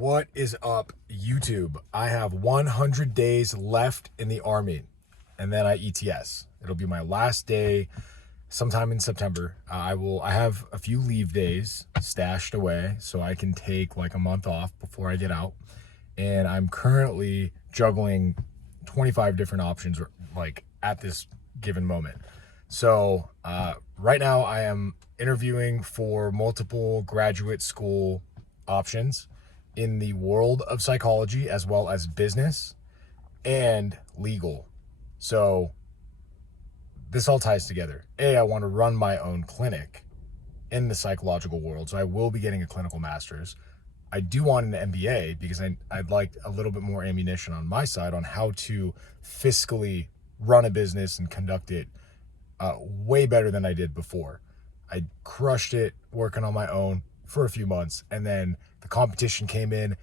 What is up, YouTube? I have 100 days left in the Army, and then I ETS. It'll be my last day sometime in September. I have a few leave days stashed away so I can take like a month off before I get out. And I'm currently juggling 25 different options like at this given moment. So right now I am interviewing for multiple graduate school options in the world of psychology as well as business and legal. So this all ties together. I want to run my own clinic in the psychological world, so I will be getting a clinical master's. I do want an MBA because I'd like a little bit more ammunition on my side on how to fiscally run a business and conduct it way better than I did before. I crushed it working on my own for a few months, and then the competition came in,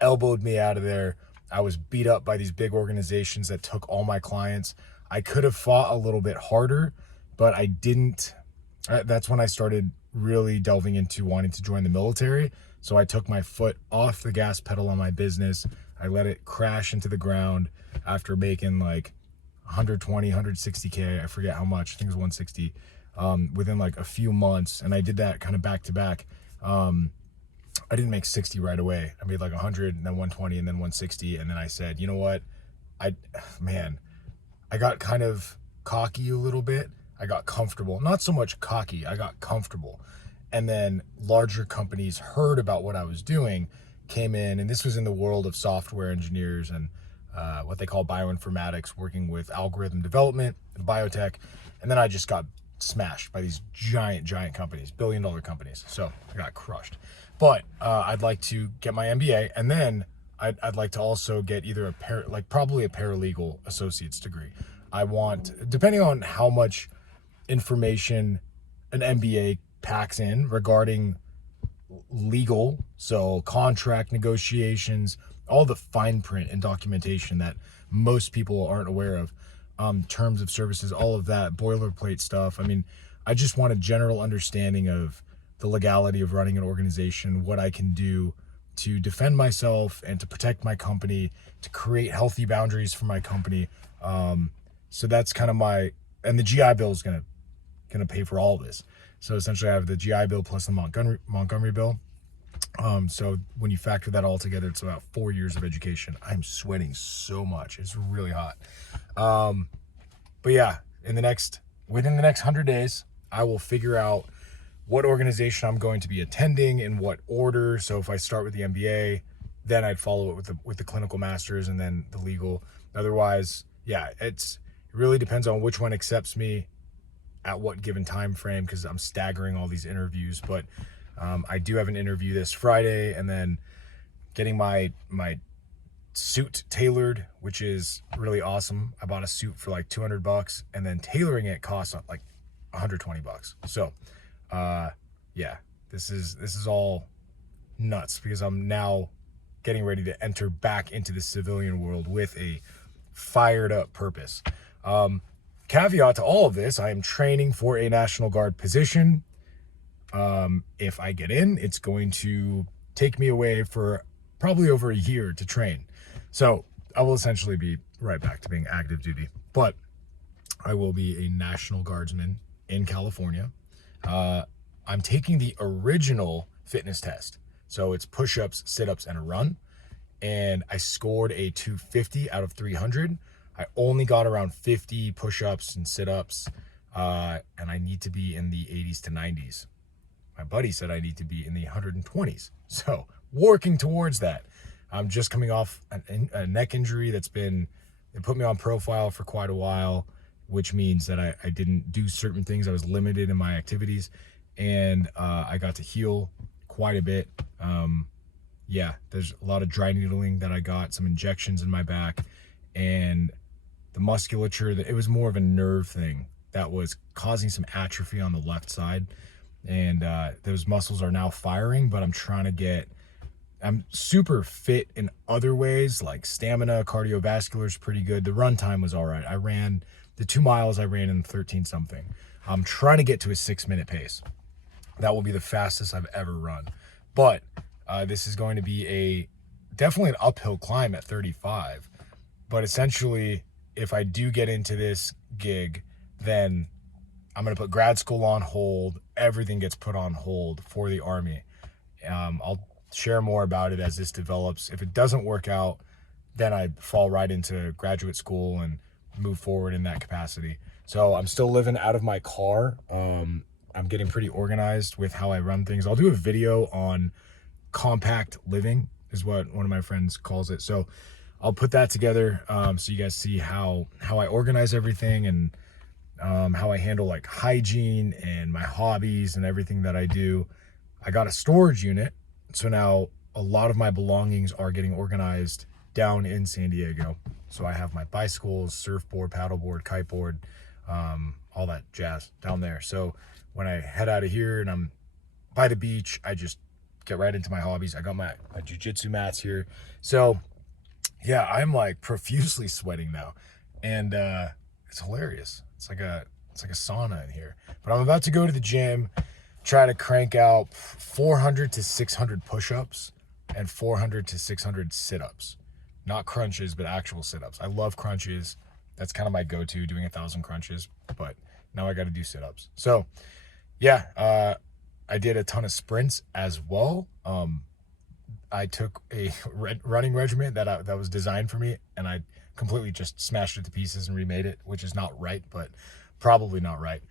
elbowed me out of there. I was beat up by these big organizations that took all my clients. I could have fought a little bit harder, but I didn't. That's when I started really delving into wanting to join the military. So I took my foot off the gas pedal on my business. I let it crash into the ground after making like 120, 160K. I forget how much. I think it was 160 within like a few months. And I did that kind of back to back. I didn't make 60 right away. I made like 100 and then 120 and then 160. And then I said, you know what? I got kind of cocky a little bit. I got comfortable. Not so much cocky. I got comfortable. And then larger companies heard about what I was doing, came in, and this was in the world of software engineers and what they call bioinformatics, working with algorithm development and biotech. And then I just got smashed by these giant companies, billion-dollar companies. So I got crushed. But I'd like to get my MBA, and then I'd like to also get either probably a paralegal associate's degree. I want, depending on how much information an MBA packs in regarding legal, so contract negotiations, all the fine print and documentation that most people aren't aware of, terms of services, all of that boilerplate stuff. I mean, I just want a general understanding of the legality of running an organization, what I can do to defend myself and to protect my company, to create healthy boundaries for my company. So that's kind of and the GI Bill is gonna pay for all of this. So essentially I have the GI Bill plus the Montgomery Bill. So when you factor that all together, it's about 4 years of education. I'm sweating so much. It's really hot. But yeah, within the next 100 days, I will figure out what organization I'm going to be attending, in what order. So if I start with the MBA, then I'd follow it with the clinical masters and then the legal. Otherwise, yeah, it really depends on which one accepts me at what given time frame, because I'm staggering all these interviews. But I do have an interview this Friday, and then getting my suit tailored, which is really awesome. I bought a suit for like $200, and then tailoring it costs like $120. So yeah, this is all nuts, because I'm now getting ready to enter back into the civilian world with a fired up purpose. Caveat to all of this, I am training for a National Guard position. If I get in, it's going to take me away for probably over a year to train. So I will essentially be right back to being active duty, but I will be a National Guardsman in California. I'm taking the original fitness test. So it's push-ups, sit-ups, and a run. And I scored a 250 out of 300. I only got around 50 push-ups and sit-ups, and I need to be in the 80s to 90s. My buddy said I need to be in the 120s. So working towards that. I'm just coming off a neck injury it put me on profile for quite a while, which means that I didn't do certain things. I was limited in my activities, and I got to heal quite a bit. Yeah, there's a lot of dry needling that I got, some injections in my back, and the musculature, it was more of a nerve thing that was causing some atrophy on the left side. And those muscles are now firing, but I'm super fit in other ways, like stamina, cardiovascular is pretty good. The run time was all right. I ran the 2 miles I ran in 13 something. I'm trying to get to a 6-minute pace. That will be the fastest I've ever run. But this is going to be definitely an uphill climb at 35. But essentially, if I do get into this gig, then I'm going to put grad school on hold. Everything gets put on hold for the Army. I'll share more about it as this develops. If it doesn't work out, then I fall right into graduate school and move forward in that capacity. So I'm still living out of my car. I'm getting pretty organized with how I run things. I'll do a video on compact living is what one of my friends calls it. So I'll put that together so you guys see how I organize everything and how I handle like hygiene and my hobbies and everything that I do. I got a storage unit. So now a lot of my belongings are getting organized down in San Diego. So I have my bicycles, surfboard, paddleboard, kiteboard, all that jazz down there. So when I head out of here and I'm by the beach, I just get right into my hobbies. I got my jiu-jitsu mats here. So yeah, I'm like profusely sweating now. And it's hilarious. It's like a sauna in here. But I'm about to go to the gym, try to crank out 400 to 600 push-ups and 400 to 600 sit-ups. Not crunches, but actual sit-ups. I love crunches. That's kind of my go-to, doing 1,000 crunches. But now I got to do sit-ups. So yeah, I did a ton of sprints as well. I took a running regimen that was designed for me, and I completely just smashed it to pieces and remade it, which is not right, but probably not right.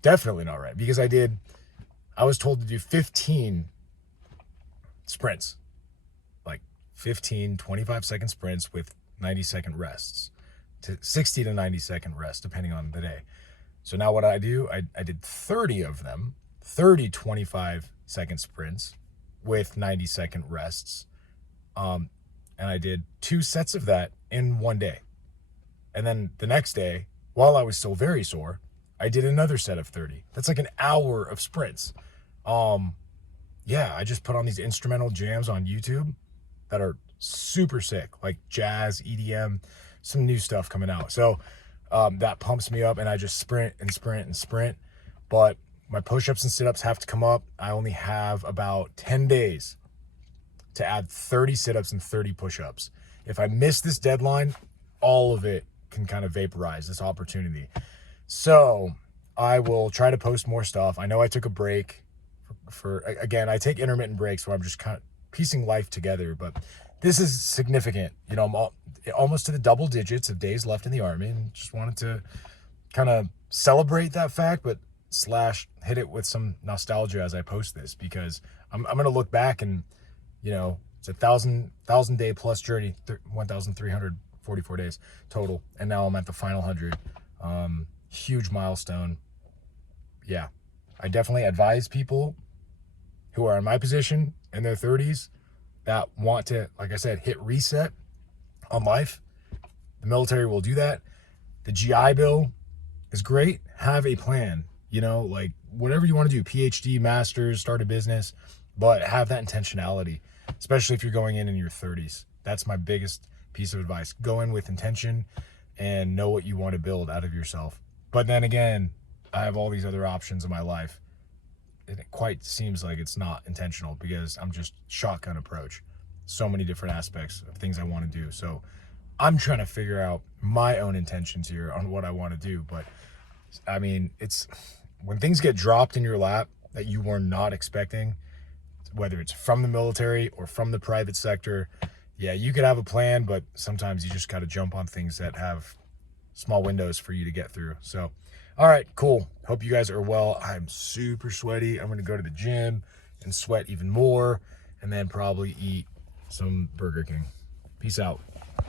Definitely not right, because I was told to do 15 sprints, like 15, 25-second sprints with 90-second rests, to 60 to 90-second rest, depending on the day. So now what I do, I did 30 of them, 30 25-second sprints with 90-second rests. And I did 2 sets of that in one day. And then the next day, while I was still very sore, I did another set of 30. That's like an hour of sprints. Yeah, I just put on these instrumental jams on YouTube that are super sick, like jazz, EDM, some new stuff coming out. So that pumps me up, and I just sprint and sprint and sprint. But my push-ups and sit-ups have to come up. I only have about 10 days to add 30 sit-ups and 30 push-ups. If I miss this deadline, all of it can kind of vaporize, this opportunity. So I will try to post more stuff. I know I took a break again, I take intermittent breaks where I'm just kind of piecing life together, but this is significant. You know, I'm almost to the double digits of days left in the Army, and just wanted to kind of celebrate that fact, but / hit it with some nostalgia as I post this, because I'm going to look back and, you know, it's a 1,000 day plus journey, 1,344 days total. And now I'm at the final 100. Huge milestone. Yeah. I definitely advise people who are in my position in their 30s that want to, like I said, hit reset on life. The military will do that. The GI Bill is great. Have a plan, you know, like whatever you want to do, PhD, master's, start a business, but have that intentionality, especially if you're going in your 30s. That's my biggest piece of advice. Go in with intention and know what you want to build out of yourself. But then again, I have all these other options in my life. It quite seems like it's not intentional, because I'm just shotgun approach. So many different aspects of things I want to do. So I'm trying to figure out my own intentions here on what I want to do. But I mean, it's when things get dropped in your lap that you were not expecting, whether it's from the military or from the private sector, yeah, you could have a plan, but sometimes you just got to jump on things that have small windows for you to get through. So, all right, cool. Hope you guys are well. I'm super sweaty. I'm going to go to the gym and sweat even more, and then probably eat some Burger King. Peace out.